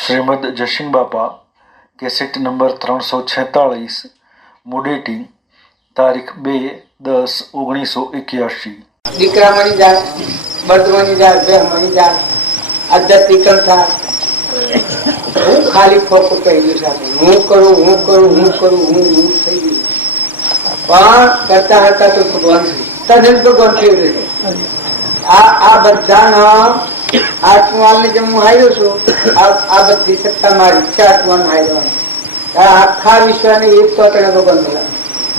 શ્રીમદ જશિંગ બાપા cassette number 346 મુડેટી તારીખ 2/10/1981। દીકરા મળી જાય, મર્દ મળી જાય, બે મળી જાય, આધ્યાત્મિકમ થાય. હું ખાલી ફોકસ કહી ગયું સાથે હું કરું હું કરું હું કરું હું હું થઈ ગયું. પણ કરતા કરતા તો ભગવાન તને ભગવાન કેવી રીતે આ બધાના આત્માને જેમ હું હાર્યો છું, આ બધી સત્તા મારી ઈચ્છા આત્માને હારવાની. આખા વિશ્વને એક તો તેને ભગવાન બોલા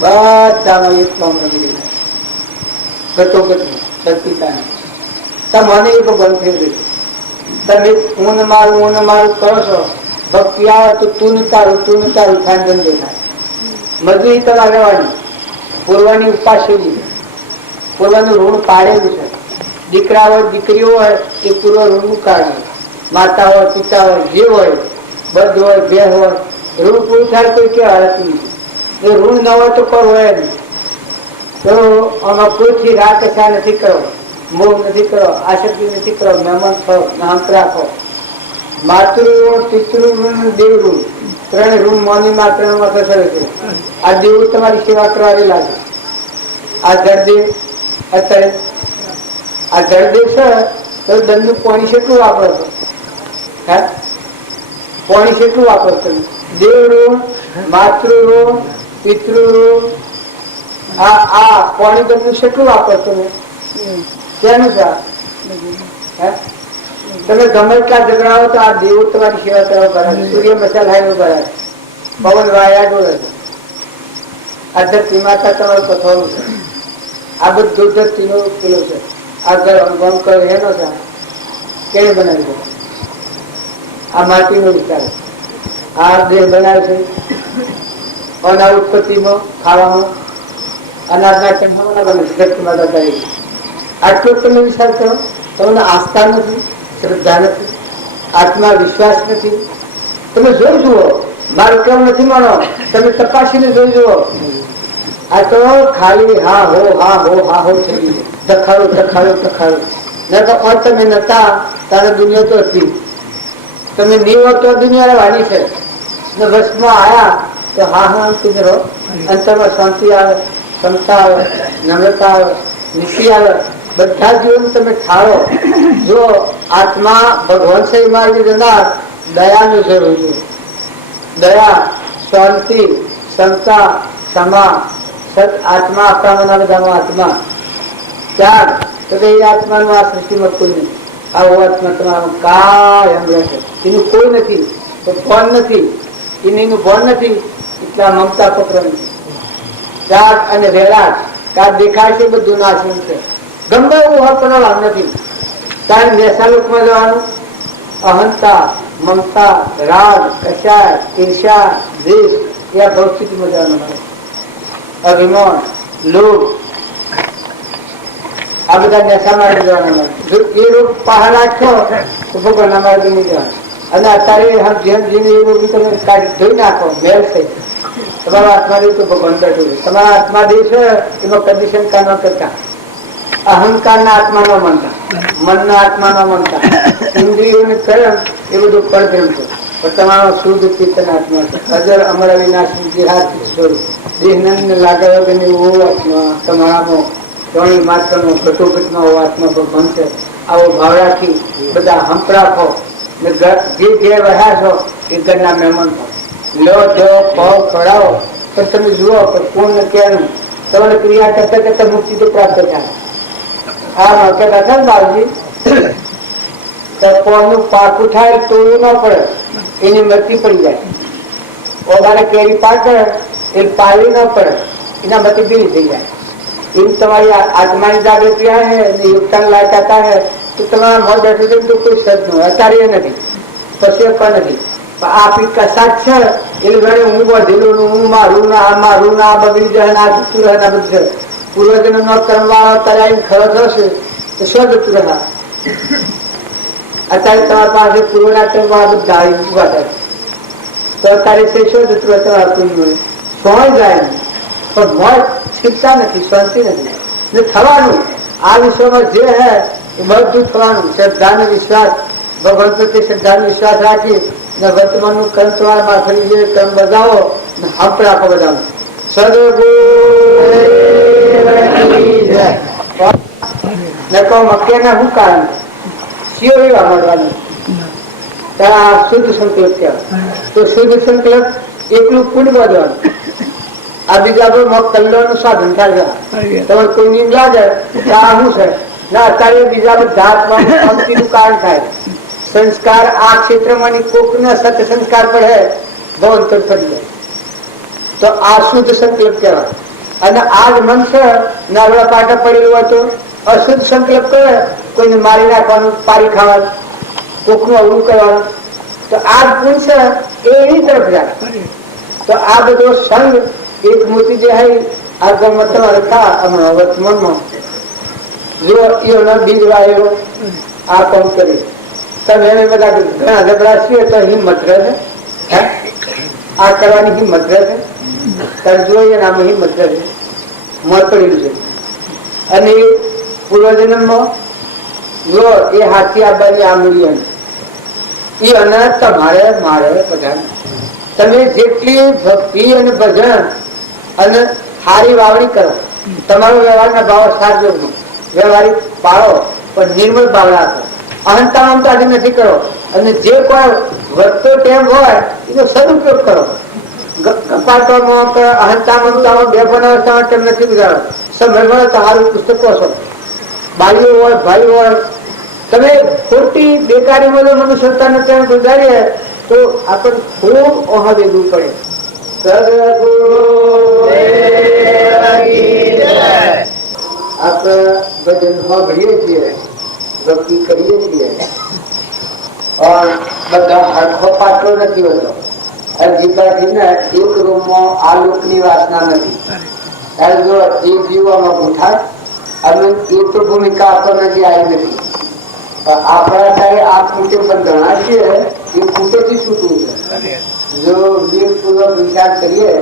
બધામાં એકમાં મળી ગયા ગતોગતિ સત્પિતાને મને એ ભગવાન કેવી રીતે તમે ઊન મારું કરો છો. ભક્તિ આવે તો તું ને તારું થાય ધંધો થાય. મજૂરી તમારે રહેવાની, પૂર્વાની ઉપાસેલી, પૂર્વાનું ઋણ પાડેલું છે. દીકરા હોય દીકરીઓ હોય એ પૂર્વ ઋણનું કારણ, માતા હોય પિતા હોય જે હોય બધ હોય બે હોય ઋણ પૂરું થાય કોઈ કે હાલતું નથી. એ ઋણ ન હોય તો કોઈ હોય નહીં. તો આમાં કોઈથી રાત અસા નથી કરો, મોહ નથી કરો, આસક્તિ નથી કરો, મહેમાન થો, નામ રાખો. માતૃ ઋણ, પિતૃ ઋણ, દેવ ઋણ, ત્રણ ઋણ મોનીમાં ત્રણમાં કસર છે. આ દેવ તમારી સેવા કરવાની લાગે. આ જળદેવ અત્યારે આ જળદેવ છે તો દંડનું પાણી કેટલું વાપરો છો? હે પાણી કેટલું વાપરો છો? દેવ ઋણ, માતૃ ઋણ, પિતૃ ઋણ, આ પાણી દંડનું કેટલું વાપરો છો? શેનું છે? તમે ગમે એટલા ઝઘડાવો તો આ દેવ તમારી સેવા કરવા ભરાય. સૂર્ય મસાલ હાય ભરાય, પવન વાયા ડોળે છે. આ ધરતી માતા તમારું પથવાનું છે. આ બધું ધરતીનો પેલો છે. આ ઘર બંકર એનો છે. કેવી બનાવી છે? આ માટીનો વિચાર. આ દેહ બનાવે છે અનાજ ઉત્પત્તિમાં, ખાવામાં, અનાજના ચંદ્રમાં બને છે ધરતી માતા તરીકે. આટલો તમે વિચાર કરો. તમને આસ્થા નથી, શ્રદ્ધા નથી, આત્મા વિશ્વાસ નથી. તમે જોઈ જુઓ, મારું કેમ નથી માનો, તમે તપાસીને જોઈ જુઓ. આ તો ખાલી હા હો થઈ ગયું. દખાડો ન તો પણ તમે નતા તારે દુનિયા તો હતી. તમે નહીં હો તો દુનિયા વાળી છે ને વશમાં આવ્યા તો હા તમે રહો. અંતરમાં શાંતિ આવે, ક્ષમતા આવે, નમ્રતા આવે, નીતિ આવે. બધા જીવન તમે ઠારો. જો આત્મા ભગવાન છે માર્ગ જનાર દયાનું જરૂર છે. દયા, શાંતિ, ક્ષમતા, ક્ષમા, સત આત્મા આપણા બધામાં આત્મા ત્યાગ. તો એ આત્માનું આ સૃષ્ટિમાં કોઈ નથી. આવો આત્મા તમારો કાયમ રહેશે. એનું કોઈ નથી તો ભણ નથી, એનું ભણ નથી એટલે આ મમતા પત્ર નથી. ત્યાગ અને વેરાગ કાર દેખાય છે બધું નાશવું છે. ગમે એવું હોય પણ આમ નથી. ત્યારે નેસા લોકમાં જવાનું. અહંતા, મમતા, રાગ, કશાય, ઈર્ષા, દ્વેષ એ આ ભૌતિકમાં જવાનું મળે. અભિમાન, લોભ આ બધા નેશા માર્ગે જવાના મળે. જો એ રોગ પહાડ રાખ્યો તો ભગવાનના માર્ગે નહીં જવાનું. અને અત્યારે જેમ જેને એ રોગ તમે ધોઈ નાખો મેલ થઈ તમારા આત્મા દેવ તો ભગવાન બેઠું છે. તમારા આત્મા દેવ છે એમાં કન્ડિશન કા ન કરતા. અહંકારના આત્મા ન માનતા, મનના આત્મા ન માનતા, ઇન્દ્રિયોને કર્મ એ બધું પરધર્મ છે. પણ તમારો શુદ્ધ ચેતન આત્મા છે. અજર અમર વિનાશી જેહાદ સ્વરૂપ દેહનંદ લાગયો કે આત્મા તમારામાં ધોણી માત્રનો ઘટોઘટનો આત્મા ભગવાન છે. આવો ભાવ રાખી બધા હંપ રાખો ને જે રહ્યા છો એ ઘરના મહેમાન થો. લો જો ભાવ ખવડાવો પણ તમે જુઓ કે કોણ ક્યાંનું તમારે ક્રિયા કરતા કરતા મુક્તિ તો પ્રાપ્ત થાય. હા કહેતા હતા ને બાળજી કોણનું પાકું થાય તોડવું ન પડે, એની મરતી પડી જાય. ઓગાને કેરી પાકે એ પાડવી ન પડે, એના મતી બીલી થઈ જાય. એમ તમારી આત્માની જાગૃતિ આવે ને યોગદાન લાયકાતા હે તો તમારા મોત બેઠું છે તો કોઈ સદ ન અત્યારે નથી, પછી પણ નથી. આ પી કસાદ છે એટલે ઘરે હું વધેલું હું મારું ના આ મારું ના આ બગડી જાય ના જતું રહે ના બધું પૂર્વજનો ન કરવા તરાઈને ખરો થશે તો શું જતું રહ્યા. અત્યારે તમારા પાસે પૂર્વના કરવા બધા ઉભા થાય તો અત્યારે તે શું જતું રહે તમારા પૂર્વ સોય જાય નહીં. પણ મોત શીખતા નથી, શાંતિ નથી ને થવાનું. આ વિશ્વમાં જે હે એ બધું થવાનું. શ્રદ્ધા ને વિશ્વાસ ભગવાન પ્રત્યે શ્રદ્ધા વિશ્વાસ રાખી ને વર્તમાનનું કર્મ તમારા માથે જે કર્મ બજાવો ને આપણે આપો બજાવો. ને કહો મક્યાના શું કારણ શિયોરી વાપરવાનું આ શુદ્ધ સંકલ્પ કહેવાય. તો શુદ્ધ સંકલ્પ એકલું પુણ્ય બધવાનું આ બીજા કલ્યાણનું સાધન થાય છે. તમારે કોઈ નીમ લાગે તો આ શું છે ના અત્યારે બીજા બધા પંક્તિનું કારણ થાય. સંસ્કાર આ ક્ષેત્રમાંની કોકના સત સંસ્કાર પડે બહુ અંતર પડી જાય તો આ શુદ્ધ સંકલ્પ કહેવાય. અને આ જ મન છે નાગડા પાટા પડેલું હોય તો અશુદ્ધ સંકલ્પ કરે કોઈને મારી નાખવાનું, પારી ખાવાનું, કોકનું અવળું કરવાનું તો આ જ પુણ છે એ એની તરફ જાય. તો આ બધો સંગ એક મૂર્તિ જે હોય આ ગમત તમારે થા હમણાં વર્તમાનમાં જો એનો બીજ વાયેલો આ કામ કરી તમે એને બધા ઘણા ઝઘડા છીએ તો હિંમત રહે છે આ કરવાની હિંમત રહે છે ત્યારે જોઈએ આમાં હિંમત રહે છે મળતરેલું છે. અને પૂર્વજન્મમાં જો એ હાથી આબાની આમળી એ અનાજ તમારે મારે બધા તમે જેટલી ભક્તિ અને ભજન અને સારી વાવણી કરો તમારો વ્યવહારના ભાવ સાજો વ્યવહારિક પાડો પણ નિર્મળ ભાવ રાખો. અહંતા મમતા નથી કરો અને જે કોઈ વધતો ટેમ હોય એનો સદુપયોગ કરો. કપાટોમાં અહંતા મમતામાં બે બનાવતા ટેમ નથી ગુજારો. સમય તમારું પુસ્તકો છો ભાઈઓ હોય ભાઈ હોય તમે ખોટી બેકારીમાં મનુષ્યતાનો ટેમ ગુજારીએ તો આપણને ખૂબ ઓહા દેવું પડે. આપણે ભજન સાંભળીએ છીએ, ભક્તિ કરીએ છીએ બધા હરખો પાટલો નથી હોતો. એક રૂમમાં આ લોકની વાસના નથી. જો એક જીવવામાં ગુઠાય અને એક તો ભૂમિકા આપણને જે આવી નથી. આપણા ત્યારે આ ખૂટે પણ ઘણા છીએ એ ખૂટેથી છૂટવું છે. જો વિવેકપૂર્વક વિચાર કરીએ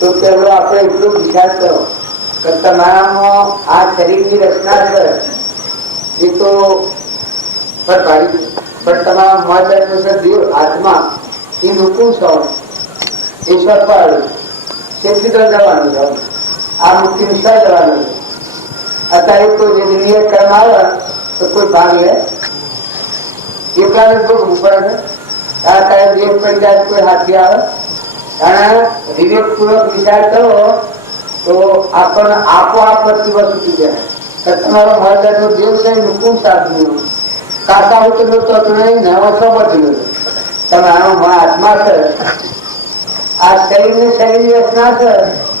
તો પેલો આપણે એટલો વિચાર કરો કે તમારામાં આ શરીરની રચના છે એ તો પણ તમારા મહત્વ દેવ આત્મા એ નુકું છો ઈશ્વર પર તેથી તો જવાનું છે. આ મુક્તિ નિશ્ચય જવાનું છે. અત્યારે કોઈ જે કર્મ આવે તો કોઈ ભાગ લે એકલા ભોગવું પડે છે. અત્યારે દેવ પડી જાય કોઈ હાથી આવે અને વિવેકપૂર્વક વિચાર કરો તો આપણને આપોઆપ પ્રતિભા છૂટી જાય. તમારો મહત્વ દેવ છે નુકું સાધુ કાકા હું તો નહીં નવા છો બધું તમારો આત્મા છે. આ શરીરની રચના છે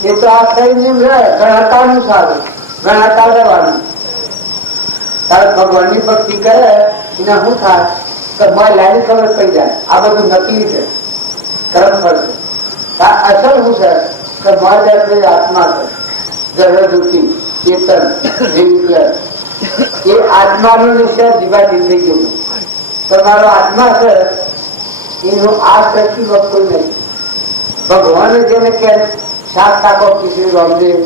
એ તો આ શરીરની ગણાતાનું સારું ગણાતા રહેવાનું. તારે ભગવાનની ભક્તિ કરે એને શું થાય કે મારી લાઈન ખબર પડી જાય આ બધું નકલી છે કર્મ ફળ છે. અસર શું છે કે મારી આત્મા છે જગદુતિ ચેતન એ આત્માનો નિશ્ચય જીવાતી થઈ ગયું. તમારો આત્મા છે એનું આ શક્તિ કોઈ નહીં. ભગવાને જેને કે શાક ટાકો કીધું રામદેવ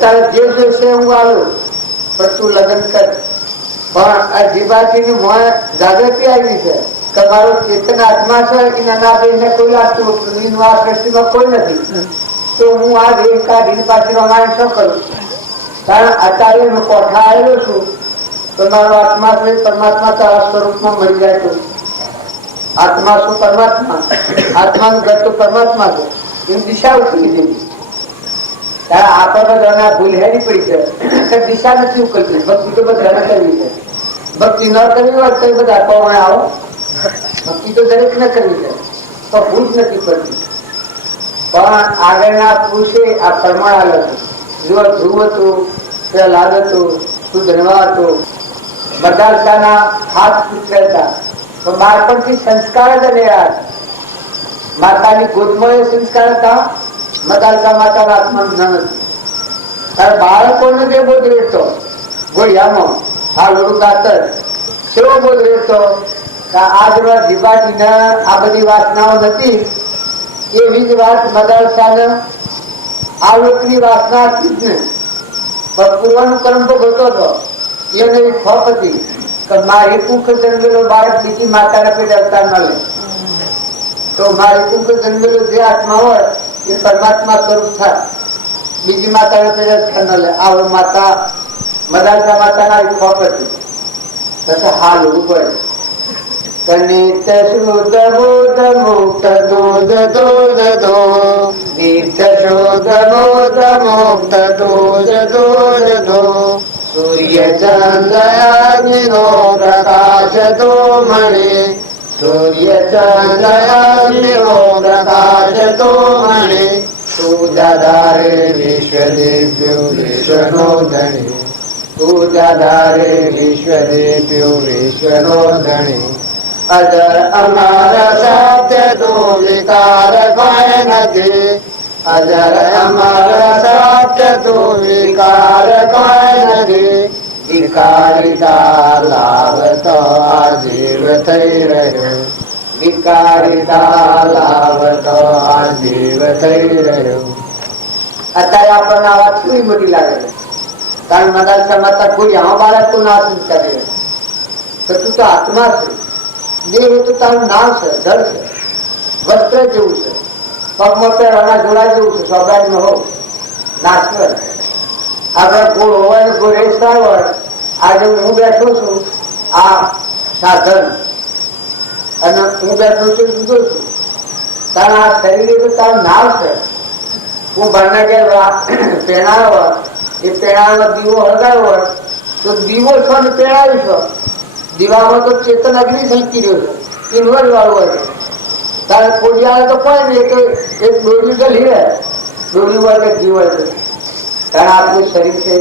તારે જે જોઈશે હું આવ્યો પણ તું લગ્ન કર. પણ આ જીવાતીની જાગૃતિ આવી છે કે મારો ચેતન આત્મા છે એના ના બેને કોઈ લાગતું આ સૃષ્ટિમાં કોઈ નથી તો હું આ દેહ કાઢીને પાછી રમાયણ શું કરું. કારણ અત્યારે હું કોઠા આવેલો છું તો મારો આત્મા છે પરમાત્મા તારા સ્વરૂપમાં મળી જાય તો આત્મા શું પરમાત્મા આત્માનું ઘર તો પરમાત્મા છે એની દિશા ઉકલી દીધી. આપણે બધાના ભૂલ હેરી પડી છે દિશા નથી ઉકલતી. ભક્તિ તો બધાને કરવી છે. ભક્તિ ન કરવી હોય તો બધા કોણ આવો ભક્તિ તો દરેક ને કરવી છે તો ભૂલ જ નથી પડતી. પણ આગળના પુરુષે આ પ્રમાણ આવેલું જો ધ્રુવ હતું પ્રહલાદ હતું સુધનવા હતું મદાલસાના હાથ પુત્ર હતા તો બાળપણથી સંસ્કાર જ રહ્યા. માતાની ગોદમાં એ સંસ્કાર હતા. મદાલસા માતાના આત્મા જ્ઞાન હતું. ત્યારે બાળકોને જે બોધ રહેતો ગોળિયામાં આ લોડું કાતર કેવો બોધ રહેતો આજના જીવાતીને આ બધી વાસનાઓ નથી. એવી જ વાત મદાલસાને આ લોકની વાસના હતી જ ને પૂર્વનું કર્મ ભોગવતો હતો એને ખોફ હતી કે મારી કુખ જન્મેલો બાળક બીજી માતાના પેટ અવતાર ન લે, તો મારી કુખ જન્મેલો જે આત્મા હોય એ પરમાત્મા સ્વરૂપ થાય, બીજી માતાના પેટ અવતાર ન લે. આવો માતા મદાલસા માતાના ખોપતી તથા હાલ હોવું પડે. નિત્ય શુદ્ધ બોધ મુક્ત દૂધ દૂધ દો, નિત્ય શુદ્ધ બોધ મુક્ત દૂધ દૂધ દો, સૂર્ય ચંદ્રયાગ્નિનો પ્રકાશ તો મળે, સૂર્ય ચંદ્રયાગ્નિનો પ્રકાશ તો મળે, સૂર્યાધારે વિશ્વદેવ્યો વિશ્વનો ધણી, સૂર્યાધારે વિશ્વદેવ્યો વિશ્વનો ધણી, અજર અમર સત્ય તો વિકાર કોઈ નથી, અજર અમર સત્ય તો વિકાર કોઈ નથી, વિકારિતા લાભ તો આજીવ થઈ રહ્યો, વિકારિતા લાભ તો આજીવ થઈ રહ્યો. અત્યારે આપણને આ વાત કેવી મોટી લાગે છે, કારણ મદાલસા માતા કોઈ આમાં બાળક તો ના કરે તો તું તો આત્મા છે, દેહ તો તારું નામ છે, ધડ છે, વસ્ત્ર જેવું છે, પગમાં પહેરવાના જોડા જેવું છે, સ્વભાવ નો હોવ નાશવર. આપડે ગોળ હોય ને ગોળ રેસ્તા હોય, આજે હું બેઠો છું આ સાધન અને હું બેઠો છું જુદો છું, તારા આ શરીર તો તારું નામ છે. હું બહારના ઘેર પહેણાયો હોય, એ પેણાનો દીવો હળગાયો હોય તો દીવો છો ને પેણાવી છો, દીવામાં તો ચેતન અગ્નિ સલકી રહ્યો છે, ઇન્વર્ટ વાળું હોય છે. તારે કોઈ આવે તો કોઈ નહીં, તો એક દોરી ગલી રહે, દોરી હોય કે જીવ હોય છે. કારણ આપણું શરીર છે,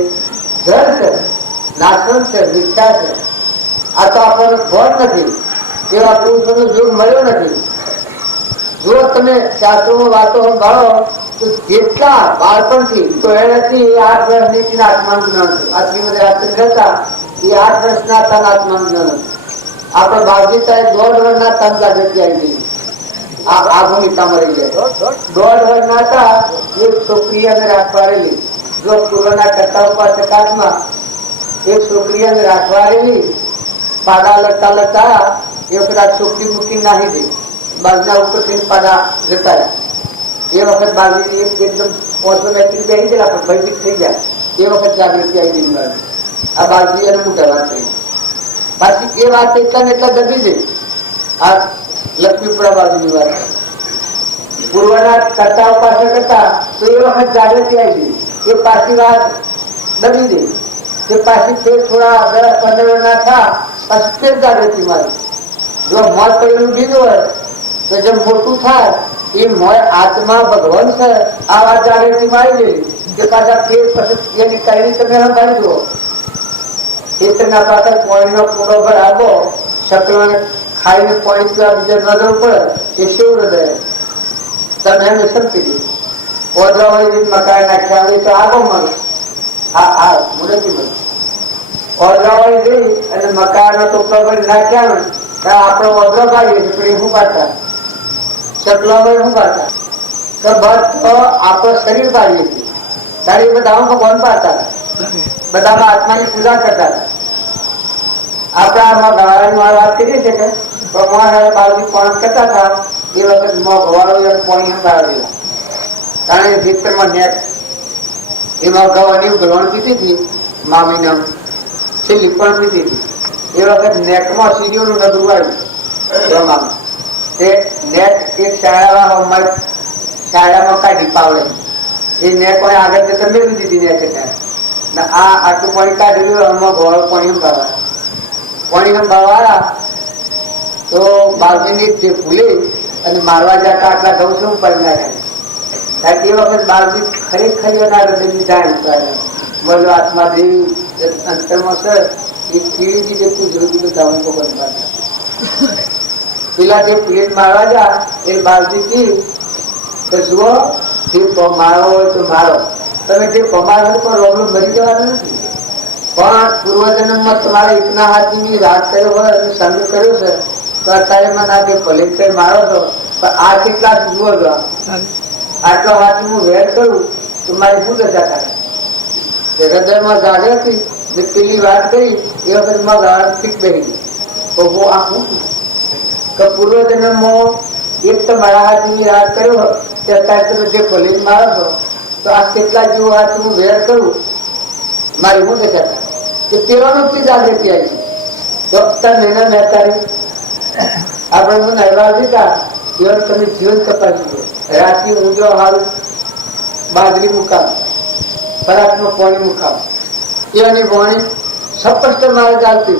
જળ છે, નાશવંત છે, મિથ્યા છે. આ તો આપણને ખબર નથી, એવા પુરુષોનો યોગ મળ્યો નથી. જો તમે શાસ્ત્રોમાં વાતો સંભાળો તો જેટલા બાળપણથી તો એનાથી 8 વર્ષની આત્માનું જ્ઞાન હતું. આ શ્રીમદ રાજચંદ્ર હતા એ 8 વર્ષના હતા આત્માનું જ્ઞાન હતું. આપણે બાપજીતા 1.5 વર્ષના તન જાગૃતિ આવી ગઈ. આ ભૂમિકામાં રહી જાય 1.5 વર્ષના હતા. એક છોકરી અને રાખવારેલી, જો પૂર્વના કરતા ઉપાસકાત્મા એક છોકરી અને રાખવારેલી પાડા લગતા લગતા એ વખત છોકરી મૂકી નાખી દે, બાજના ઉપરથી પાડા જતા રહ્યા. એ વખત બાજરી એકદમ 500 મેટ્રિક બેસી ગયેલા પણ ભયભીત થઈ ગયા. એ વખત જાગૃતિ આવી ગઈ બાજુ. આ બાજરી એને મોટા વાત કરી. પાછી એ વાત એટલા ને એટલા દબી દે. આ લક્ષ્મીપુરા બાજુની વાત પૂર્વના કરતા ઉપાસક હતા તો એ વખત જાગૃતિ આવી ગઈ. એ પાછી વાત દબી દે. એ પાછી ફેર થોડા 10-15 વર્ષના થયા પાછી ફેર જાગૃતિ મારી. જો મોત પડેલું દીધું હોય તો જેમ મોટું થાય એ મોય આત્મા ભગવાન છે, આ વાત જાગૃતિ મારી ગઈ કે પાછા ફેર પછી એની કઈ તમે સંભાળી જુઓ. ખેતરના પાછળ પાણીનો કુંડો પર આપો, શકલોને ખાઈને પાણી પીવા બીજા નજર પડે એ કેવું હૃદય તમે એમને સમજી દે. ઓધરા વાળી મકાઈ નાખ્યા હોય તો આગો મળે, હા મને નથી મળે. ઓધરા વાળી જઈ અને મકાઈનો ટોપલો ભરી નાખ્યા ને આપણે ઓધરો કાઢીએ છીએ પણ એ શું પાડતા શકલો ભાઈ શું પાડતા તો બસ આપણે શરીર પાડીએ છીએ. ત્યારે એ બધામાં ભગવાન પાડતા બધામાં આત્માની પૂજા કરતા હતા. આપણા આમાં ગવાળાની વાત કરીએ છીએ કે બાજુ પાણી કરતા હતા એ વખત ગવાળો પાણી સંભાળેલા. કારણ કે ભીતરમાં નેટ એમાં ગવાની ગળણ પીધી હતી, મામીને છેલ્લી પણ પીધી હતી. એ વખત નેટમાં સીડીઓનું નદું આવ્યું. એ નેટ એક શાળામાં કાઢી પાવડે એ નેટ કોઈ આગળ જતા મેળવી દીધી નેટ. આ આટલું પાણી કાઢેલું આમાં ગવાળો પાણી સંભાળવા તો બાળજીની જે ભૂલે અને મારવા જતા આટલા ઘઉં શું પડી નાખ્યા. એ વખત બાળજી ખરેખર એના હૃદયની જાણ મળ્યો આત્મા દેવી અંતરમાં સર એ કીડી જે કુદરતી બધા બંધ પેલા જે પ્લેટ મારવા જા એ બાળજી કી જુઓ જે મારો હોય તો મારો, તમે જે પમાર હોય પણ રોગનું મરી જવાનું નથી. પણ પૂર્વજન્મમાં તમારા એકના હાથની રાત કર્યો હોય અને સંગ કર્યો છે તો અત્યારે મને આ જે ભલે મારો છો પણ આ કેટલા જુઓ છો આટલો હાથ હું વેર કરું તો મારી શું દશા થાય. હૃદયમાં જાગૃતિ જે પેલી વાત કરી એ વખત મગ ઠીક બેસી ગઈ તો હું આખું કે પૂર્વજન્મમાં એક તો મારા હાથની રાત કર્યો કે અત્યારે તમે જે ખોલીને મારો છો તો આ કેટલા જેવો હાથ હું વેર કરું મારી હું દશા થાય કે તેવાનો જ જાગૃતિ આવી ડોક્ટર મેના મહેતારી આપણે મને અહેવાલ દીધા જીવન તમે જીવન તપાસી રાશિ ઊંઝો હારું બાજરી મુકામ પરાતમાં પાણી મુકામ એની વાણી સ્પષ્ટ મારે ચાલતી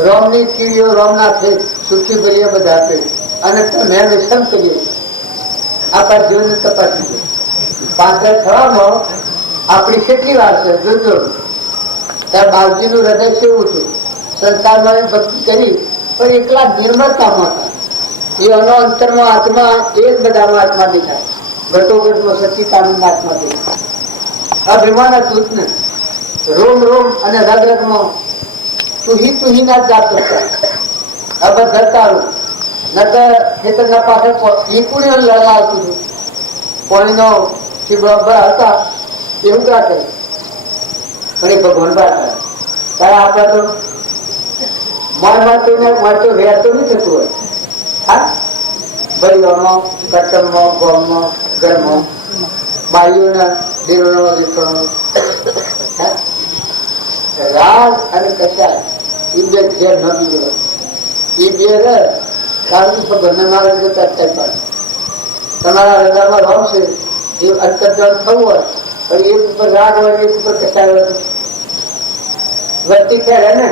રોમની કીડીઓ રોમના ફેર સુખી ભરીએ બધા આપે અને મેં વ્યસન કરીએ આપણા જીવનને તપાસી દે પાત્ર થવામાં આપણી કેટલી વાર છે જોજો ત્યાં બાપજીનું હૃદય કેવું છે સંસારમાં ભક્તિ કરી પણ એકલા નિર્મળતામાં હતા એનો અંતરમાં આત્મા એ જ બધામાં આત્મા દેખાય ઘટોઘટમાં સચિતાનંદ આત્મા દેખાય અભિમાન હતું જ ને રોમ રોમ અને રગ રગમાં તુહી ના જાત કરતા અબદ્ધતારું નકર ખેતરના પાછળ ઈકુણીઓ લડવા આવતું હતું પાણીનો જે બરાબર હતા એવું ક્યાં કરે પણ એ ભગવાન બાદ ત્યારે આપણે તો મનમાં તો વેર તો નહીં થતું હોય હા પરિવારમાં કટરમાં ગોમમાં ઘરમાં બાઈઓના દેરોનો દીકરો રાગ અને કશાય એ બે ઘેર ન બીજો એ બે રહે કારણ કે બંને મારે જતા પણ તમારા હૃદયમાં રોમ છે એ અંતર્જળ થવું હોય પણ એક ઉપર રાગ હોય એક ઉપર કશાય હોય વર્તી ખેડે ને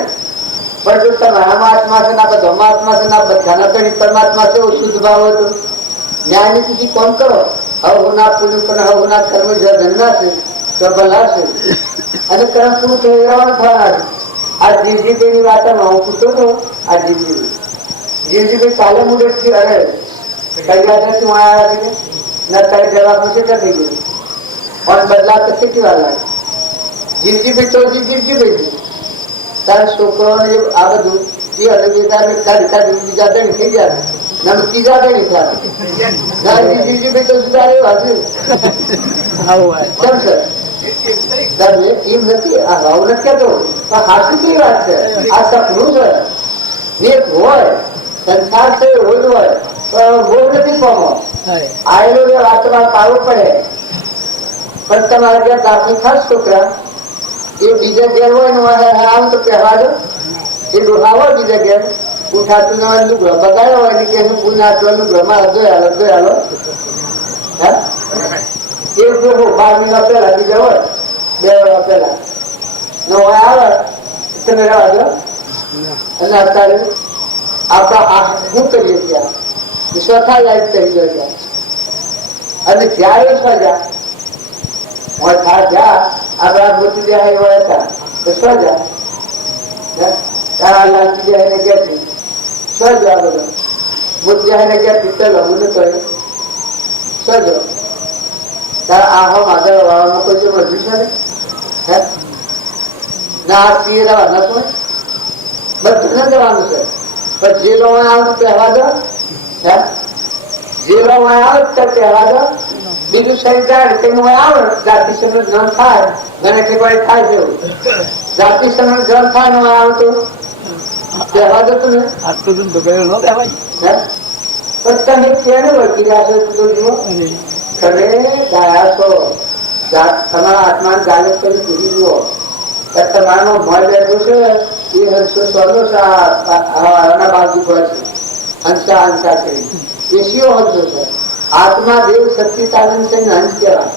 પણ જો તમારામાં આત્મા છે ના બધામાં આત્મા છે ના બધાના તો પરમાત્મા છે શુદ્ધ ભાવ હોય તો ન્યાયની પછી કોણ કરો હવે ના પૂરું પણ હવે ના કર્મ ધનના છે સભલા છે અને કર્મ પૂરું થઈ રહેવાનું થવાના છે આ જીવજીભાઈની વાતમાં હું પૂછતો હતો આ જીવજીભાઈ કાલે મુદતથી અરે કઈ યાદ હું આવ્યા છે ના તારી જવાબ કેટલા થઈ ગયું પણ બદલાવ તો કેટલી વાર લાગે જીવજીભાઈ તો જીવજીભાઈ તારા છોકરોને આ બધું એ અને બીજા દણી થઈ ગયા ના ત્રીજા દણી થયા જીવજીભાઈ તો સુધારે કેમ સર એમ નથી આ ભાવ નથી કેતો પણ હાસી કઈ વાત છે આ સપનું છે એક હોય સંસાર છે રોજ હોય પણ ભોગ નથી પામો આવેલો વાતમાં પાડવો પડે પણ તમારા ઘેર દાખલ ખાસ છોકરા એ બીજા ઘેર હોય ને આવું તો પહેવા દો એ ડોહા હોય બીજા ઘેર ઉઠાતું ના લુગડો બગાડ્યો હોય કે પૂ નાચવા લુગડોમાં અડધો હાલો એક ડોહો 12 મહિના પહેલા બીજા હોય 2 વર્ષ પહેલા નો આવે તમે રહેવા દો અને અત્યારે આપણા શું કરીએ ત્યાં સ્વથા યાદ કરી દો ત્યાં અને જ્યારે સ્વજા આપણા મોતી જાય એવા હતા તો સ્વજા તારા લાલજી જાય ને ક્યાંથી સ્વજો આ બધો મોતી જાય ને ક્યાંથી પેલો મને કહે સ્વજો તારા આહો આગળ વાળામાં કોઈ જો મજબૂત છે ને ના આ પીએ રહેવાના તો બધું જવાનું છે પણ જે લોકો આવે પહેવા દો જે લોકો આવે તો પહેવા દો બીજું શરીર તેનું આવે જાતિ સમજ ન થાય મને ઠેકવાડે થાય છે જાતિ સમજ જળ થાય ન આવે તો પહેવા દો તમે આટલું તો ન કહેવાય પણ તમે ક્યારે વળગી રહ્યા છો તો જુઓ તમે ગાયા છો તમારા આત્માને જાગૃત કરી દીધી જુઓ તમારો મળ બેઠો છે એ હંસો સ્વર્ગો છે બાજુ પર છે હંસા હંસા કરી એ શિયો હંસો છે આત્મા દેવ સચિતાનંદ છે ને હંસ કહેવાય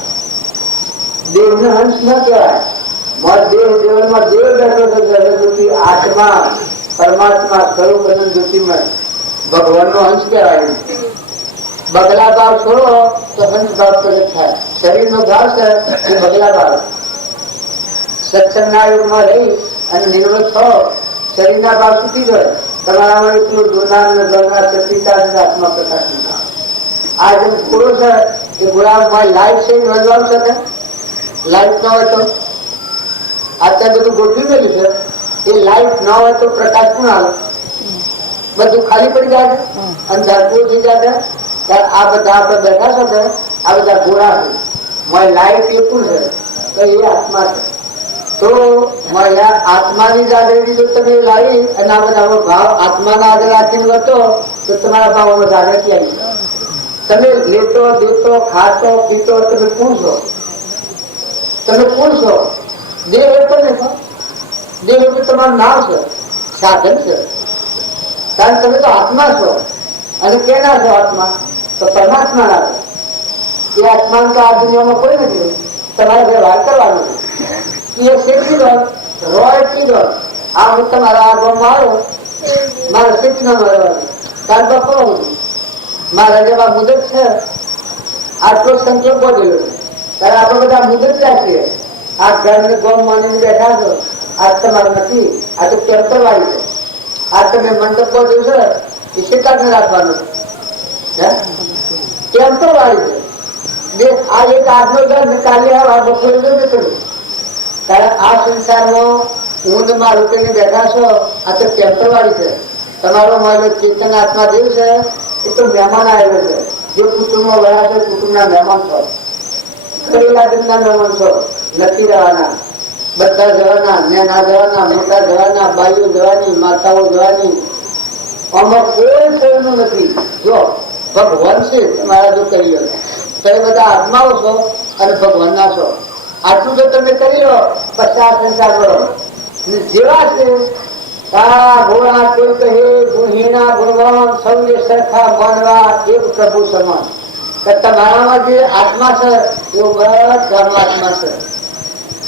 દેવ ને હંસ ન કહેવાય દેવ દેવમાં દેવ બેઠો છે જગતજ્યોતિ આત્મા પરમાત્મા સ્વરૂપ અને જ્યોતિમય ભગવાન નો હંસ કહેવાય બગલા ભાવ છોડો તો હંસ ભાવ પ્રગટ થાય શરીર નો ભાવ છે એ બગલા ભાવ સત્સંગના યુગમાં રહી અને નિર્વૃત્ત થો શરીરના ભાવ તૂટી જાય તમારામાં એટલું દુર્નામ ગણના સચિતા આત્મા પ્રકાશ ના આ જે ગુરુ છે એ ગુલામાં લાઈટ છે નોંધવાનું છે ને લાઈટ ન હોય તો અત્યારે બધું ગોઠવી ગયેલું છે એ લાઈટ ન હોય તો પ્રકાશ પણ આવે બધું ખાલી પડી જાય અંધાર પૂરું થઈ જાય ત્યારે આ બધા આપણે બેઠા છે આ બધા ગોળા છે લાઈટ એ પણ છે તો એ આત્મા છે તો આત્માની જાગૃતિ જો તમે લાવી અને આ બધા ભાવ આત્માના આગળ રાખીને વર્તો તો તમારા ભાવોમાં જાગૃતિ આવી. તમે લેતો દેતો ખાતો પીતો તમે કોણ છો? તમે કોણ છો? દેહ હતો ને, દેહ તો તમારું નામ છે, સાધન છે. કારણ તમે તો આત્મા છો. અને કેના છો આત્મા? તો પરમાત્મા ના છો. એ આત્મા તો આ દુનિયામાં કોઈ નથી. તમારે વ્યવહાર કરવાનો એ શીખી દો, રોયલ્ટી દો. આ હું તમારા આગળમાં આવ્યો, મારે શીખના મળવાનું કારણ બપોર મારા જેવા મુદત છે. આટલો સંકલ્પ બોલેલો ત્યારે આપણે બધા મુદત ત્યાં છીએ. આ ઘરને ગોમ માનીને બેઠા છો. આ તમારું નથી, આ તો કેન્સર વાળી છે. આ તમે મંડપ બોલ્યું છે એ શિકાર રાખવાનું છે, કેન્સર વાળી છે. આ એક આજનો ઘર કાલે બપોરે કર્યું. કારણ આ સંસારમાં ઊંઘ માં રૂપીને બેઠા છો. આ તો કેન્સર વાળી છે. તમારો મારો ચેતન આત્મા દેવ છે એ તો મહેમાન આવેલો છે. જે કુટુંબમાં વયા છે કુટુંબના મહેમાન છો, કરેલા દિનના મહેમાન છો. નથી રહેવાના, બધા જવાના, નેના જવાના, મોટા જવાના, બાઈઓ જવાની, માતાઓ જવાની. આમાં કોઈ શરીરનું નથી. જો ભગવાન છે તમારા જો કરી લો તો એ બધા આત્માઓ છો અને ભગવાન ના છો. આટલું જો તમે કરી લો પછી આ સંસાર કરો જેવા છે. ઘોડા કોઈ કહે ગુણહીના ગુણવાન સૌને સરખા માનવા એક પ્રભુ સમાન. તમારામાં જે આત્મા છે એવું બધાનો આત્મા છે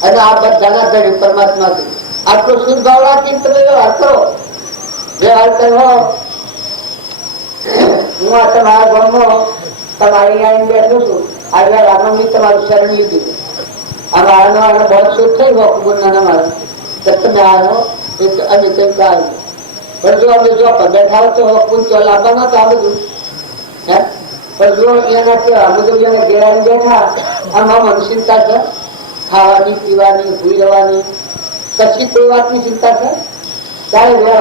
અને આ બધાના ધણી પરમાત્મા છે. આટલો શુદ્ધ ભાવ રાખીને તમે વ્યવહાર કરો. વ્યવહાર કરો. હું આ તમારા ગામમાં તમારી અહીંયા બેઠું છું. આજે રામની તમારું શરણ લીધું. આનો બહુ શોધ થઈ ગુણ મારે તમે આવ્યો અમે કઈક આવ્યું. પણ જો અમે જો બેઠા હોય તો હકુન તો લાવવાના તો આ બધું પણ જો એના કેવા બધું એને ઘેરાને બેઠા આમાં મને ચિંતા છે ખાવાની પીવાની ભૂઈ રહેવાની પછી કોઈ વાતની ચિંતા છે. ત્યારે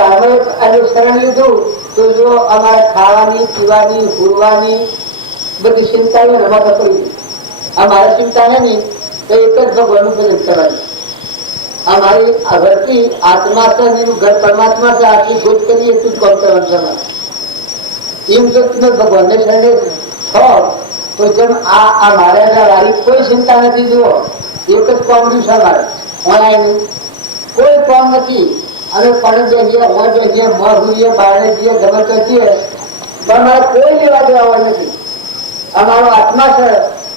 અમે શરણ લીધું તો જો અમારે ખાવાની પીવાની ભૂલવાની બધી ચિંતા રમત પડી. અમારે ચિંતા નહીં તો એક જ ભગવાનનું ભજન કરવાનું. અમારી ઘરથી આત્મા છે એનું ઘર પરમાત્મા છે. આટલી શોધ કરીએ એટલું જ કામ કરવાનું છે. એમ જો તમે ભગવાનને શરણે છો તો જેમ આ મારે વાળી કોઈ ચિંતા નથી. જુઓ એક જ કામ છે મારે ઓનલાઈન કોઈ કામ નથી. અને પણ બેસીએ હોય બેસીએ મોં હોઈએ બારણે જઈએ ગમે તો જઈએ પણ મારે કોઈ લેવા દેવા નથી. અમારો આત્મા છે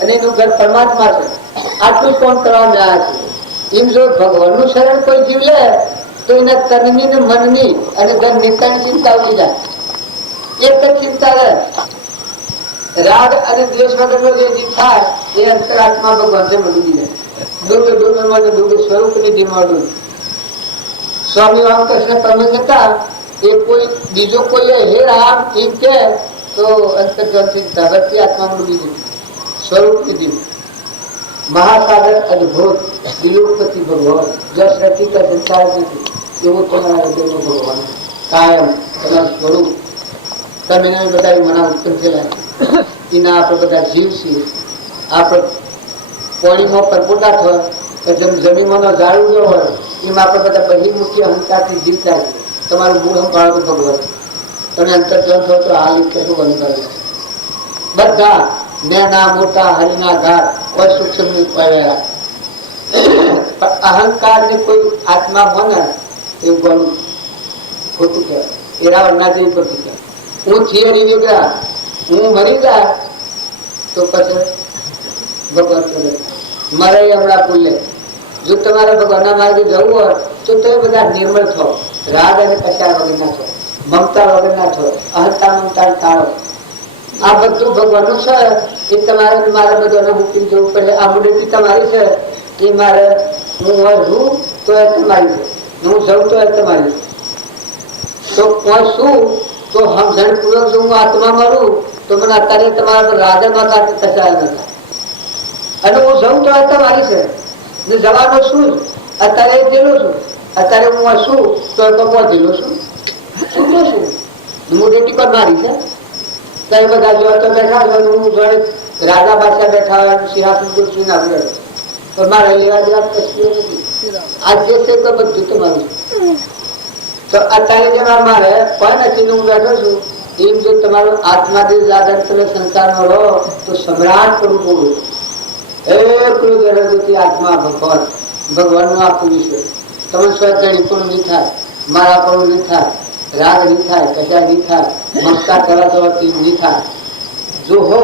અને એનું ઘર પરમાત્મા છે. આટલું જ કામ કરવામાં આવ્યા છે. એમ જો ભગવાનનું શરણ કોઈ જીવ લે તો એના તનની ને મનની અને ધનની ત્રણ ચિંતા ઉડી જાય. એક જ ચિંતા રહે રાગ અને દ્વેષ વગરનો જે જીવ થાય એ અંતરાત્મા ભગવાન છે મળી જાય. ડૂબે ડૂબે મને ડૂબે સ્વરૂપની ધીમાડું. સ્વામી રામકૃષ્ણ પરમહંસ હતા એ કોઈ બીજો કોઈ હે રામ એમ કે તો અંતર્જન ચિંતા વચ્ચે આત્મા ડૂબી જાય. સ્વરૂપની ધીમ મહાસાગર અદભુત વિલુપતિ ભગવાન જસ રચિત સંસાર નથી એવો તમારા હૃદયનો ભગવાન કાયમ તમારું સ્વરૂપ. તમે બધા મના ઉત્પન્ન થયેલા એના આપણે બધા જીવ છીએ. આપણે પાણીમાં પરપોટા થવા જેમ જમીનમાં ઝાડુ જો હોય એમાં આપણે બધા બહિર્મુખી અહંકારથી જીવતા છીએ. તમારું મૂળ સંભાળતું ભગવાન તમે અંતર્જન થો તો હાલ કશું બંધ કરે બધા નેના મોટા હરિના ઘાટ કોઈ સૂક્ષ્મ પડેલા અહંકાર ને કોઈ આત્મા બને એ ઘણું ખોટું કહેવાય. એ રાવણના જેવી પડતું કહેવાય. હું થિયરી નીકળ્યા હું મરી ગયા તો પછી ભગવાન મરે હમણાં ભૂલે. જો તમારે ભગવાનના માર્ગે જવું હોય તો તમે બધા નિર્મળ છો. રાગ અને કશાર વગરના છો, મમતા વગરના છો, અહંતા મમતા ટાળો. આ બધું ભગવાનનું છે. એ તમારે મારે બધાને મૂકીને જવું પડે. આ મુડેથી તમારી છે એ મારે હું હોય છું તો એ તમારી છે, હું જઉં તો એ તમારી છે. તો કોઈ શું તો સમજણપૂર્વક જો હું આત્મા મારું તો મને અત્યારે તમારા રાજામાં કાંઈ કચાર નથી. અને હું જઉં તો એ તમારી છે ને જવાનો શું અત્યારે જેલો છું. અત્યારે હું શું તો એ પહોંચેલો છું શું તો શું મુડેટી પર મારી છે. ત્યારે બધા જોવા તો બેઠા હું જોડે રાજા બાદશાહ બેઠા હોય સિંહાસન કુર્સી ના તો મારે લેવા દેવા કશું નથી. આજે છે તો બધું તમારું છે. તો અત્યારે જેમ મારે કોઈ નથી હું બેઠો છું એમ જો તમારો આત્માથી દાદા તમે સંસારમાં રહો તો સમ્રાટ કરવું બોલું એકલું જરદુથી આત્મા ભગવાન ભગવાનનું આખું વિશ્વ તમે સ્વજણી પણ નહીં થાય, મારા પણ નહીં થાય, રાગ નહીં થાય, કશા નહીં થાય, મમતા કરવા જવાથી નહીં થાય. જો હો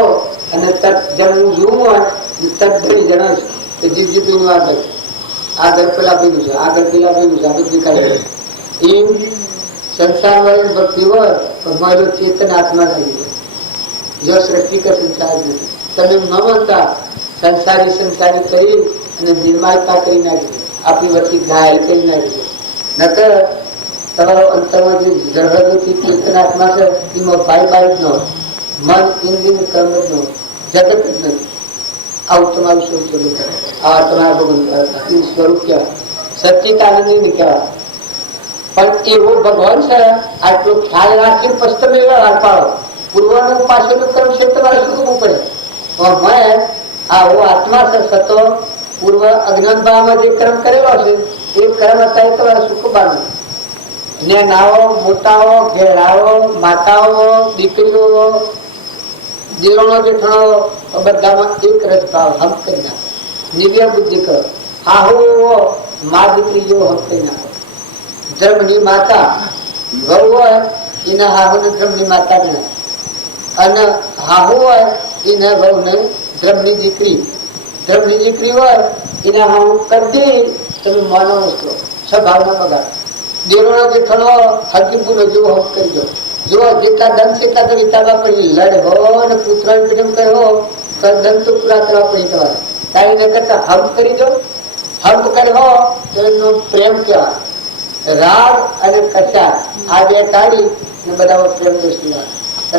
અને તત જન્મ જોવું હોય તદ્ધણી જણાવ છે કે જીવજીતું આગળ પેલા ભેગું છે, આગળ પેલા ભેગું છે, આગળ દેખાય એમ સંસાર વાળી ભક્તિ હોય તો મારો ચેતન આત્મા નહીં જો સૃષ્ટિ કા સંસાર નથી. તમે ન માનતા સંસારી સંસારી કરી અને નિર્માણતા કરી નાખી આપણી વચ્ચે ઘાયલ કરી નાખી. નકર તમારો અંતરમાં જે જળહદથી ચેતન આત્મા છે એમાં બાય જ ન હોય, મન ઇન્દ્રિય કર્મ જ ન હોય, જગત જ નથી. આવું તમારું સ્વરૂપ સ્વરૂપ આ તમારા ભગવાન સ્વરૂપ કહેવાય, સચ્ચિદાનંદ ને કહેવાય. પણ એવો ભગવાન છે આટલો ખ્યાલ રાખીને પછી તમે વ્યવહાર પાડો. પૂર્વનું પાછળનું કર્મ છે તમારે શું કરવું પડે? મેં આવો આત્મા છે સતો પૂર્વ અજ્ઞાન ભાવમાં જે કર્મ કરેલો છે એ કર્મ અત્યારે તમારે સુખબાનું ને નાઓ મોટાઓ ઘેરાઓ માતાઓ દીકરીઓ જીવનો જેઠણો બધામાં એક રસ ભાવ હમ કરી નાખો. નિવ્ય બુદ્ધિ કરો આહો મા દીકરી જેવો હમ કરી નાખો. ધર્મની માતા વહુ હોય એના હાહુને ધર્મની માતા ગણાય અને હાહુ હોય એના વહુને ધર્મની દીકરી, ધર્મની દીકરી હોય એના હાહુ કદી તમે માનો છો સ્વભાવના બગાડ. દેરોનો જેઠણો હરકી પૂરો જેવો હમ કરી દો. જો જેટલા દંત છે એટલા તો વિતાવવા પડી. લડવો અને પુત્ર પ્રેમ કરવો તો દંત તો પૂરા કરવા પડી તમારે. તારી ન કરતા હમ કરી દો. હમ કરવો તો એનો પ્રેમ કહેવાય. રાગ અને કચાર આ બે કાઢી ને બધા પ્રેમ દોષી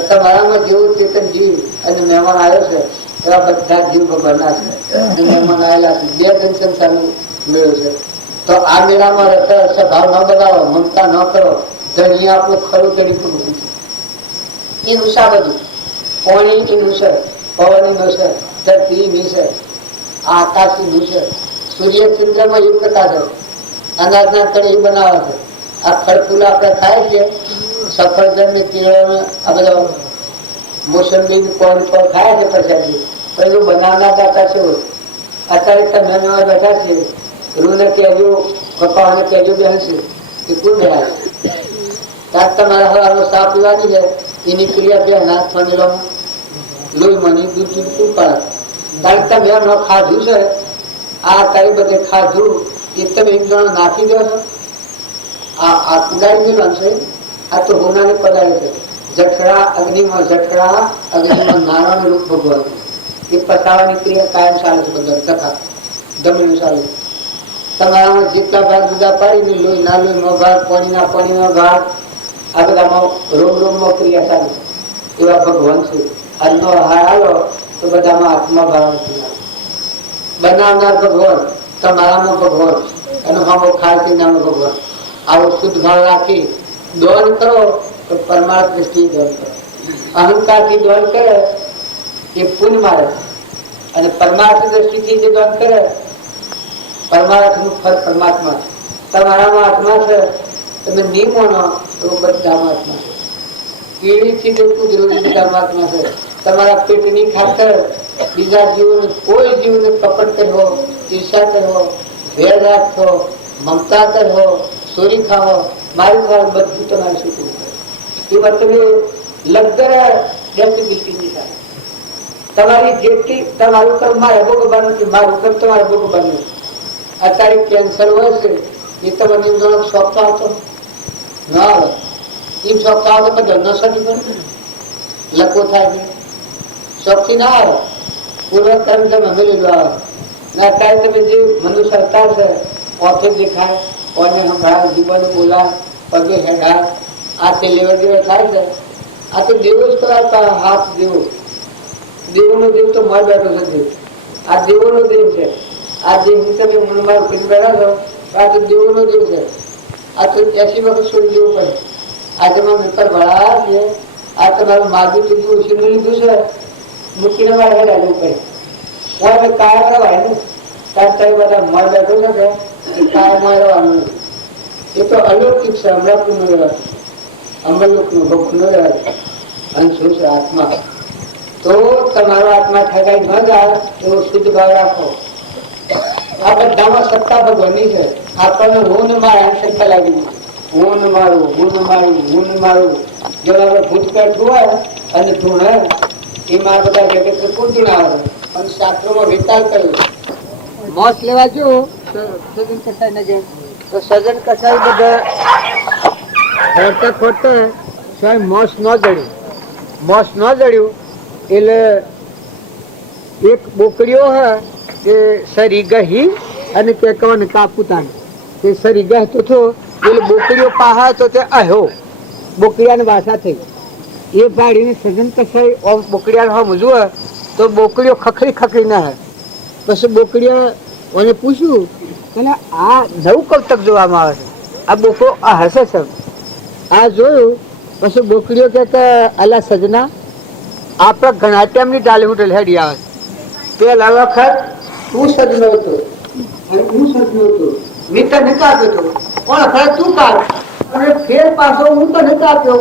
તમારામાં જેવું ચેતન જીવ અને મહેમાન આવ્યો છે એવા બધા જીવ ભગવાનના છે. મહેમાન આવેલા છે બે જન સંસારનું મેળવ્યું છે. તો આ મેળામાં ભાવ ન બગાડો, મમતા ન કરો. ધણી આપણું ખરું ચડી પૂરું એનું શા બધું પાણી એનું છે, પવન એનું છે, ધરતી એની છે, આકાશ એનું છે, સૂર્ય ચંદ્રમાં યુક્તતા છે. અનાજના તળે એ બનાવે છે. આ ફળ ફૂલ આપણે ખાય છે સફરજન ને કેળા આ બધા મોસંબી કોણ ફળ ખાય છે પ્રસાદી પેલું બનાવના દાતા છે. અત્યારે તમે બેઠા છે રૂને કહેજો પપ્પાને કહેજો બેન છે એ કોણ બેઠા છે? ત્યાં તમારા હવાનો સાપ પીવાની છે એની ક્રિયા બે નાથ બનેલો લોહી મની દૂધ ચૂકવું પડે. કારણ તમે એમ ખાધું છે આ તારી બધે ખાધું એ તમે એક જણો નાખી દો છો. આ ઉડાડી બનશે. આ તો હોનાને પદાર્થ છે. જઠરા અગ્નિમાં નારાયણ રૂપ ભગવાન એ પસાવાની ક્રિયા કાયમ ચાલે છે. બધા તથા દમનું ચાલે. તમારામાં જેટલા ભાગ જુદા પાડીને લોહી ના લોહીનો ભાગ, પાણીનો ભાગ આ બધામાં રોમમાં ક્રિયા ચાલે છે. એવા ભગવાન છે. આજનો આહાર આવ્યો તો બધામાં આત્મા ભાવ બનાવનાર ભગવાન, તમારામાં ભગવાન અને હમો ખાય છે નામ ભગવાન. આવો શુદ્ધ ભાવ રાખી દોન કરો તો પરમાર્થ દ્રષ્ટિએ દોન કરો. અહંકારથી દોન કરે એ પુણ્ય મારે અને પરમાર્થ દ્રષ્ટિથી જે દોન કરે પરમાર્થનું ફળ પરમાત્મા છે. તમારામાં આત્મા છે તમે નહીં માનો તો બધામાં આત્મા છે. કીડીથી જેટલું જરૂરી બધામાં આત્મા છે. તમારા પેટની ખાતર બીજા જીવોને કોઈ જીવને કપટ કરવો, ઈર્ષા કરવો, ભેદ રાખવો, મમતા કરવો, ચોરી ખાવો, મારું ખાવું બધું તમારે શું કરવું પડે. એમાં તમે લગદર તમારી જેટલી તમારું કર્મ મારે ભોગવવાનું નથી, મારું કર્મ તમારે ભોગવવાનું. અત્યારે કેન્સર હોય છે એ તમને નિંદોનો શોખ આવતો ન આવે. એમ શોખ આવે તો બધા ન સડી પડે લખો થાય છે. શોખથી ના આવે પૂર્વ કર્મ તમે મેળવેલું આવે. અત્યારે તમે જે મનુષ્ય સરકાર છે ઓથે દેખાય કોને સંભળાય, જીવન બોલાય, પગે હેડાય, આ તે લેવા દેવા થાય છે. આ તો દેવો જ કરાતા હાથ દેવો. દેવોનો દેવ તો મર બેઠો છે દેવ. આ દેવોનો દેવ છે. આ દેવ તમે મનમાં કરી બેઠા છો આ તો દેવોનો દેવ છે. આ તો 80 વખત છોડી દેવું પડે. આજે મને પર ભળા છે આ તમારું માગું ચૂક્યું ઓછું લીધું છે મૂકીને મારે હેડાડવું પડે. હું કાયમ રવાય ને ત્યારે તમે બધા મર બેઠો છે કાયમાં રહેવાનું. એ તો અલૌકિક છે, અમૃતનું રહેવાનું, અમરલોકનું ભોગનું રહેવાનું. અને શું છે આત્મા? તો તમારો આત્મા ઠગાઈ ન જાય એવો શુદ્ધ ભાવ રાખો. આ બધામાં સત્તા ભગવાનની છે. આપણને હું ને મારે સત્તા લાગી, હું ને મારું, હું ને મારું, હું ને મારું. જો આપણે ભૂતકાળ ધોવાય અને ધૂણે એમાં બધા જગત કોણ ધૂણાવે? અને શાસ્ત્રોમાં વિચાર કર્યો મોસ લેવા જો સજન કસાઈ ને જેમ, તો સજન કસાઈ બધા ફરતા ફરતા સાહેબ મોસ ન જડ્યું. મોસ ન જડ્યું એટલે એક બોકડીઓ હે તે સરી ગહી અને તે કવન કાપુતાન તે સરી ગહ તો થો એટલે બોકડીઓ પાહા તો તે આહ્યો બોકડીયાની ભાષા થઈ. એ પાડીને સજન કસાઈ ઓમ બોકડીયા હમ જુએ તો બોકડીઓ ખખરી ખખરી ના હે. પછી બોકડીયા ઓને પૂછ્યું અને આ નવું કવતક જોવામાં આવે છે, આ બોકડો આ હશે સર. આ જોયું પછી બોકડીઓ કે અલા સજના આપણા ઘણા ટાઈમની ડાલી હોટલ હેડી આવે છે. પેલા વખત તું સજનો હતો અને હું સજનો હતો, મેં તને કાપ્યો હતો પણ ખરે તું કાપ અને ફેર પાછો હું તને કાપ્યો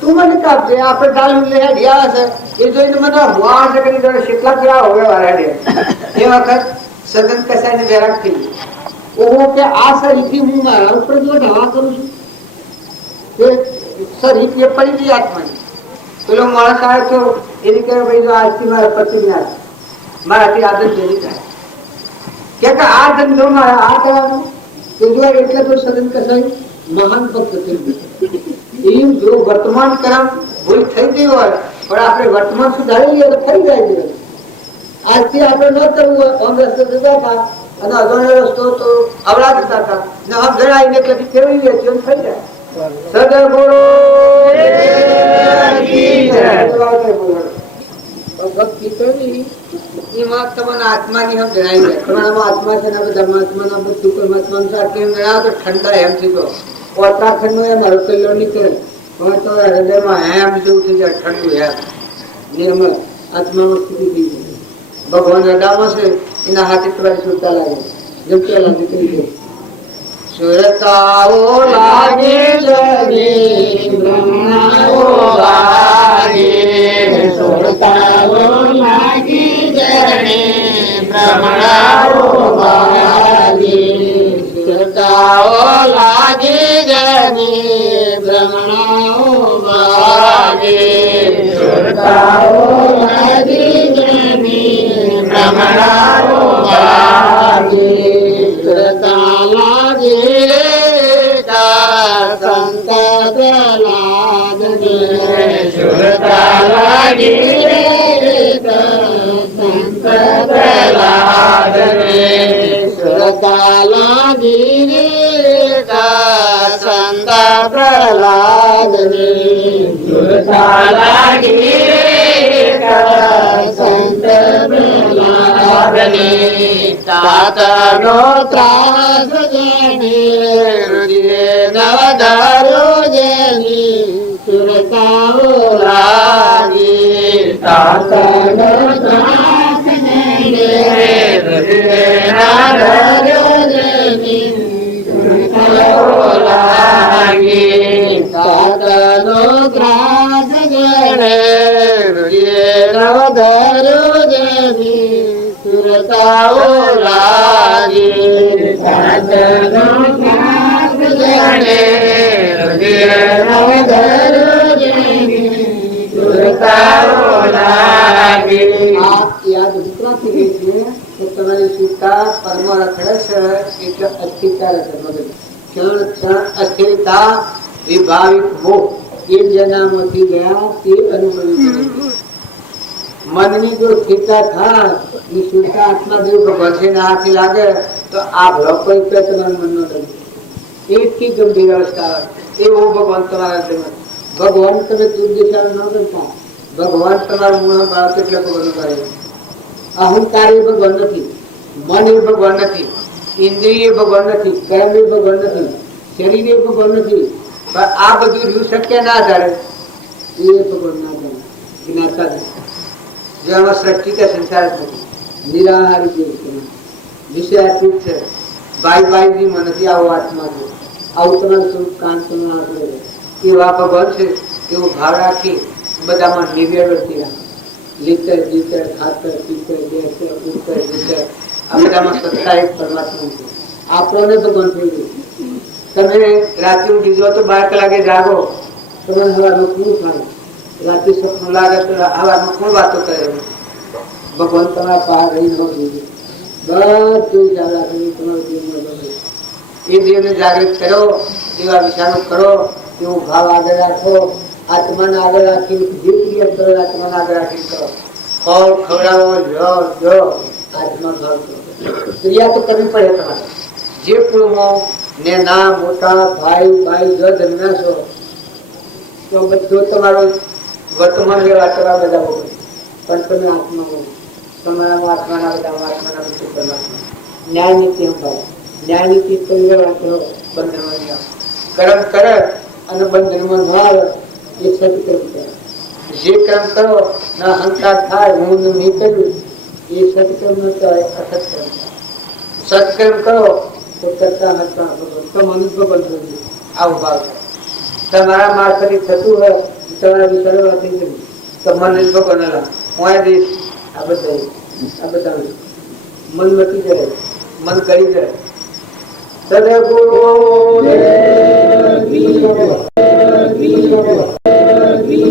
તું મને કાપજે. આપણે ડાલી હેડી આવે છે એ જોઈને મને વાળ જગની જોડે કેટલા કેવા હવે વાળા એ વખત સજન કસાઈને વેરાક થઈ ઓહો કે આ સરીથી હું મારા ઉપર જો ધાવા કરું છું એ સરી એ પડી ગઈ આત્માની. પેલો માણસ આવે તો એની કહે ભાઈ જો આજથી મારા પતિ ને મારાથી આદત જેવી થાય કે આ ધંધો મારા આ કરવાનો એટલે તો સદન કસાઈ મહાન ભક્ત થઈ ગયું. જો વર્તમાન કરમ ભૂલ થઈ ગઈ હોય પણ આપણે વર્તમાન સુધારી લઈએ તો થઈ જાય છે. આજથી આપણે ન કરવું હોય આમ રસ્તે જતા હતા અને અજાણ્યો રસ્તો તો અવળા જતા હતા ને આમ જણાવીને કદી ફેરવી લે છે થઈ જાય. સદગુરુ ભક્તિ કરવી એમાં તમને આત્માની હમ જણાવી જાય. તમારામાં આત્મા છે ને ધર્માત્માના બુદ્ધિ પરમાત્માનું સાથે એમ જણાવો તો ઠંડા એમ થઈ ગયો. ઉત્તરાખંડ નો એમ હરકલ્લો નીકળે પણ તો હૃદયમાં એમ જેવું થઈ જાય ઠંડુ એમ નિર્મળ આત્મામાં સ્થિતિ થઈ જાય. ભગવાન અડામાં છે એના હાથે તમારી સુરતા લાગે જેમ પેલા નીકળી ગઈ. સુરતાઓ લાગે જની બ્રહ્માઓ લાગે, સુરતાઓ લાગે જની બ્રહ્માઓ લાગે, સુરતાઓ લાગે જની બ્રહ્માઓ લાગે, સુરતાઓ લાગે જની બ્રહ્માઓ લાગે, સુરતા લાગે સંત પ્રહલાદ ને, સુરતા લાગે સંત પ્રહલાદ ને, સુરતા લાગે સંત પ્રહલાદ ને, સુરતા લાગે સંત પ્રહલાદ ને, તાતનો ત્રાસ જેની હૃદય નવધાર્યો જેની સુરતાઓ લાગી, તાતનો ત્રાસ જેની હૃદય નવધાર્યો જેની સુરતાઓ લાગી, તાતનો ત્રાસ જેની હૃદય નવધાર્યો જેની સુરતાઓ લાગી, સાધનો ત્રાસ જેને હૃદય નવધાર્યો જેની સુરતાઓ લાગી. આપ યાદ ઉતરાતી ગઈ છે કે તમારી સીતા પરમ રખડે છે એટલે અસ્થિરતા રહેશે મગજ. ક્ષણ અસ્થિરતા વિભાવિક મોહ એ જેનામાંથી ગયા તે અનુભવી. મનની જો સ્થિરતા થાય એ શુદ્ધતા આત્મા દેવ ભગવાન છે ને હાથી લાગે તો આ ભલો કોઈ તમારા મનનો ડર એટલી ગંભીર અવસ્થા એવો ભગવાન તમારા અંદરમાં. ભગવાન તમે દુર્દશા ન કરતા, ભગવાન તમારા મૂળ બાળક એટલે ભગવાન કરે. અહંકાર એ ભગવાન નથી, મન એ ભગવાન નથી, ઇન્દ્રિય ભગવાન નથી, કર્મ એ ભગવાન નથી, શરીર એ ભગવાન નથી. પણ આ બધું રહ્યું શક્ય ના ધારે એ ભગવાન ના ધારે જ્ઞાતા નથી. જેમાં સૃષ્ટિ કે સંસાર નથી, નિરાહારી જીવ છે, વિષયાતીત છે, ભાઈ મનથી આવો આત્મા છે, આવું તમારું સ્વરૂપ કાંતનું આંકડે છે એવા ભગવાન છે. એવો ભાવ રાખી બધામાં નિવેડતી રાખે. લીતર જીતર ખાતર પીતર બેતર ઉત્તર જીતર આ બધામાં સત્તા એક પરમાત્મા છે. આપણને ભગવાન થઈ ગયું. તમે રાત્રે ઉઠી જાઓ તો 12 કલાકે જાગો, તમે હવાનું શું થાય? રાત્રે સપનું લાગે તો હવામાં કોણ વાતો કરે? ભગવાન તમારા પાસે રહી ન જોઈએ. બધું યાદ રાખીને તમારો જીવનમાં બને. એ દેવને જાગૃત કરો, એવા વિચારો કરો, એવો ભાવ આગળ રાખો. આત્માને આગળ રાખી જે ક્રિયા કરો આત્માને આગળ રાખી કરો. ફળ ખવડાવો, જો આત્મા ભાવ કરો. ક્રિયા તો કરવી પડે તમારે. જે કુળમાં ને ના મોટા ભાઈ જો જન્મ્યા છો તો બધું તમારો વર્તમાન વ્યવહાર કરવા બધા પડે. પણ તમે આત્મા તમારા આત્માના બધા આત્માના બધું પરમાત્મા ન્યાય નીતિ સંભાળો. ન્યાય નીતિ કરી વ્યવહાર કરો. બંધનમાં કર્મ કરે અને બંધનમાં ન આવે એ સત્કર્મ કરે. જે કર્મ કરો ના અહંકાર થાય હું નહીં કર્યું એ સત્કર્મ ન કહેવાય, અસત્કર્મ. સત્કર્મ કરો તો કરતા હતા તો મનુષ્ય બનવું. આવું ભાવ તમારા મારફતે થતું હોય તમારા વિચારો થઈ ગયું તો મનુષ્ય બનેલા હું દઈશ. આ બધા મન મટી જાય, મન કરી જાય. સદગુરુ